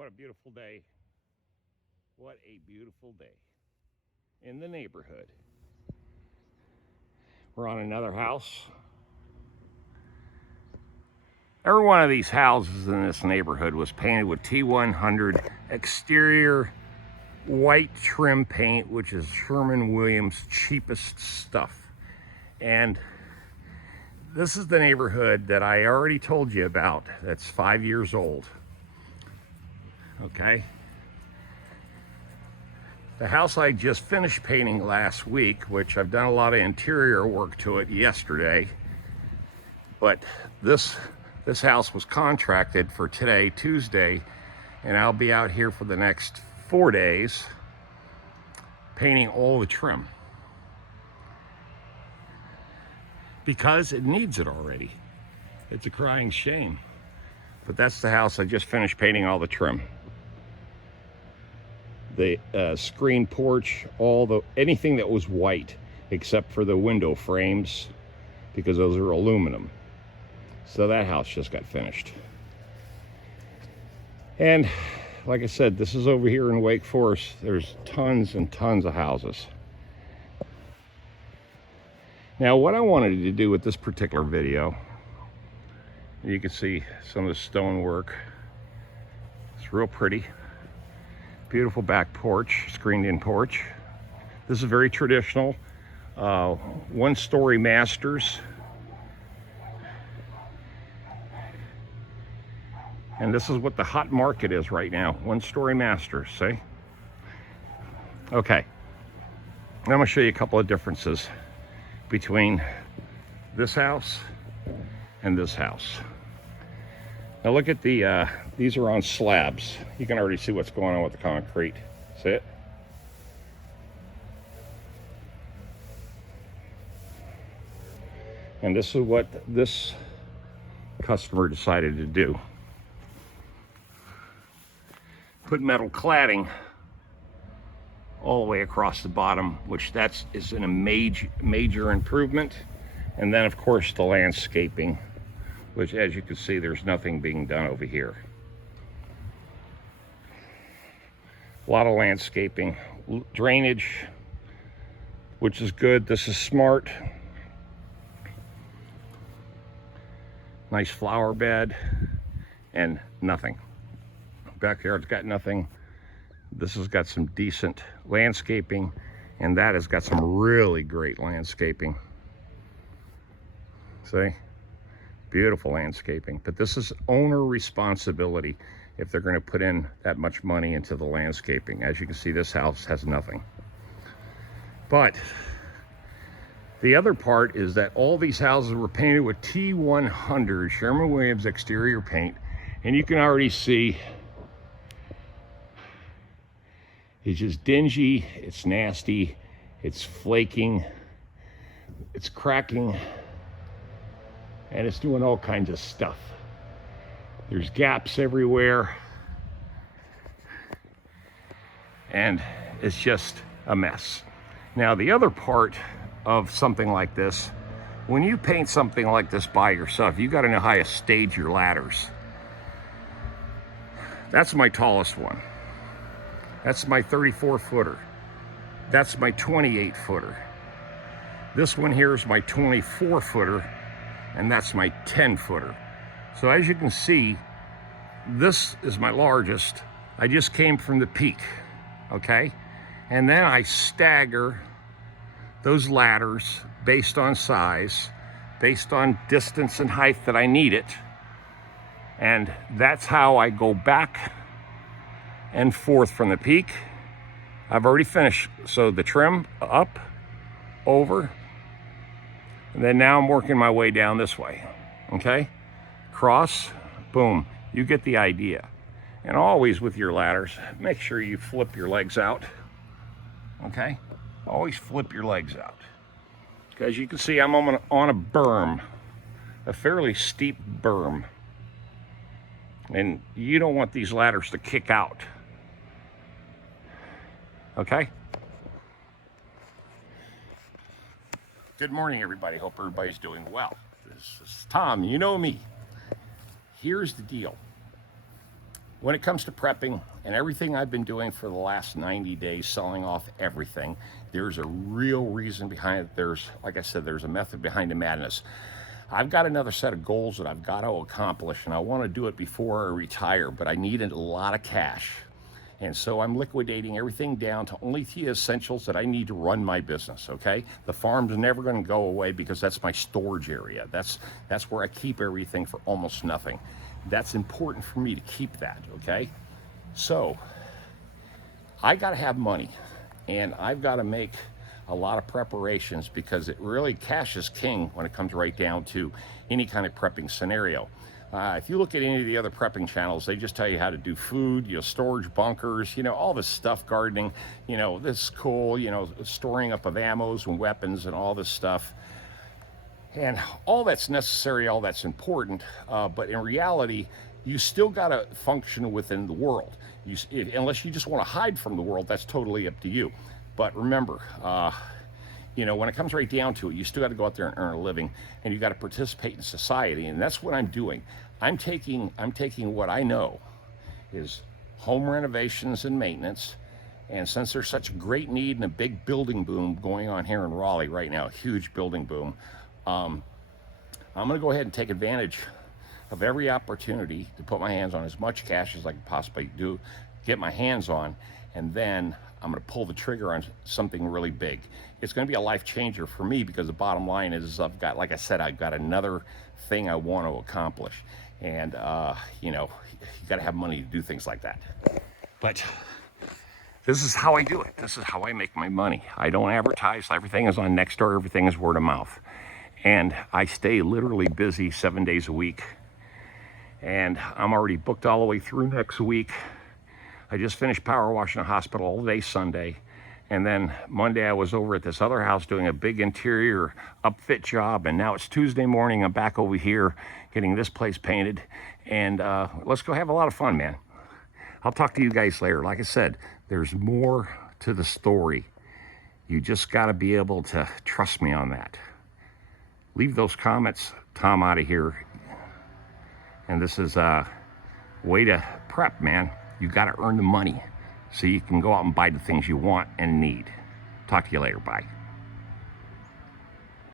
What a beautiful day. What a beautiful day in the neighborhood. We're on another house. Every one of these houses in this neighborhood was painted with T100 exterior white trim paint, which is Sherwin-Williams' cheapest stuff. And this is the neighborhood that I already told you about that's 5 years old. Okay. The house I just finished painting last week, which I've done a lot of interior work to it yesterday, but this house was contracted for today, Tuesday, and I'll be out here for the next 4 days painting all the trim because it needs it already. It's a crying shame. But that's the house I just finished painting all the trim. The screen porch, anything that was white except for the window frames, because those are aluminum. So that house just got finished. And like I said, this is over here in Wake Forest. There's tons and tons of houses. Now, what I wanted to do with this particular video, you can see some of the stonework. It's real pretty. Beautiful back porch, screened-in porch. This is very traditional. One-story masters. And this is what the hot market is right now. One-story masters, see? Okay. I'm going to show you a couple of differences between this house and this house. Now look at these are on slabs. You can already see what's going on with the concrete. See it? And this is what this customer decided to do. Put metal cladding all the way across the bottom, which is a major improvement. And then of course the landscaping, which, as you can see, there's nothing being done over here. A lot of landscaping, drainage, which is good. This is smart. Nice flower bed, and nothing. Backyard's got nothing. This has got some decent landscaping, and that has got some really great landscaping. See? Beautiful landscaping, but this is owner responsibility if they're going to put in that much money into the landscaping. As you can see, this house has nothing. But the other part is that all these houses were painted with T100 Sherwin-Williams exterior paint, and you can already see it's just dingy, it's nasty, it's flaking, it's cracking, and it's doing all kinds of stuff. There's gaps everywhere, and it's just a mess. Now, the other part of something like this, when you paint something like this by yourself, you got to know how to stage your ladders. That's my tallest one. That's my 34-footer. That's my 28-footer. This one here is my 24-footer. And that's my 10-footer. So as you can see, this is my largest. I just came from the peak, okay? And then I stagger those ladders based on size, based on distance and height that I need it. And that's how I go back and forth from the peak. I've already finished. So the trim up, over, and then now I'm working my way down this way, okay? Cross, boom, you get the idea. And always with your ladders, make sure you flip your legs out, okay? Always flip your legs out. As you can see, I'm on a berm, a fairly steep berm. And you don't want these ladders to kick out, okay? Good morning, everybody. Hope everybody's doing well. This is Tom. You know me. Here's the deal. when it comes to prepping and everything I've been doing for the last 90 days, selling off everything, there's a real reason behind it. There's, like I said, there's a method behind the madness. I've got another set of goals that I've got to accomplish, and I want to do it before I retire, but I need a lot of cash. And so I'm liquidating everything down to only the essentials that I need to run my business, okay? The farm's never going to go away because that's my storage area. That's where I keep everything for almost nothing. That's important for me to keep that, okay? So I got to have money, and I've got to make a lot of preparations because it really, cash is king when it comes right down to any kind of prepping scenario. If you look at any of the other prepping channels, they just tell you how to do food, storage bunkers, all this stuff, gardening, this is cool, storing up of ammos and weapons and all this stuff. And all that's necessary, all that's important, but in reality, you still got to function within the world. Unless you just want to hide from the world, that's totally up to you. But remember, when it comes right down to it, you still got to go out there and earn a living, and you got to participate in society, and that's what I'm doing. I'm taking what I know is home renovations and maintenance, and since there's such a great need and a big building boom going on here in Raleigh right now, a huge building boom, I'm going to go ahead and take advantage of every opportunity to put my hands on as much cash as I can possibly get my hands on, and then I'm going to pull the trigger on something really big. It's going to be a life changer for me because the bottom line is like I said, I've got another thing I want to accomplish. And, you got to have money to do things like that. But this is how I do it. This is how I make my money. I don't advertise. Everything is on Nextdoor. Everything is word of mouth. And I stay literally busy 7 days a week. And I'm already booked all the way through next week. I just finished power washing a hospital all day Sunday. And then Monday I was over at this other house doing a big interior upfit job. And now it's Tuesday morning. I'm back over here getting this place painted. And let's go have a lot of fun, man. I'll talk to you guys later. Like I said, there's more to the story. You just got to be able to trust me on that. Leave those comments. Tom out of here. And this is a way to prep, man. You got to earn the money so you can go out and buy the things you want and need. Talk to you later. Bye.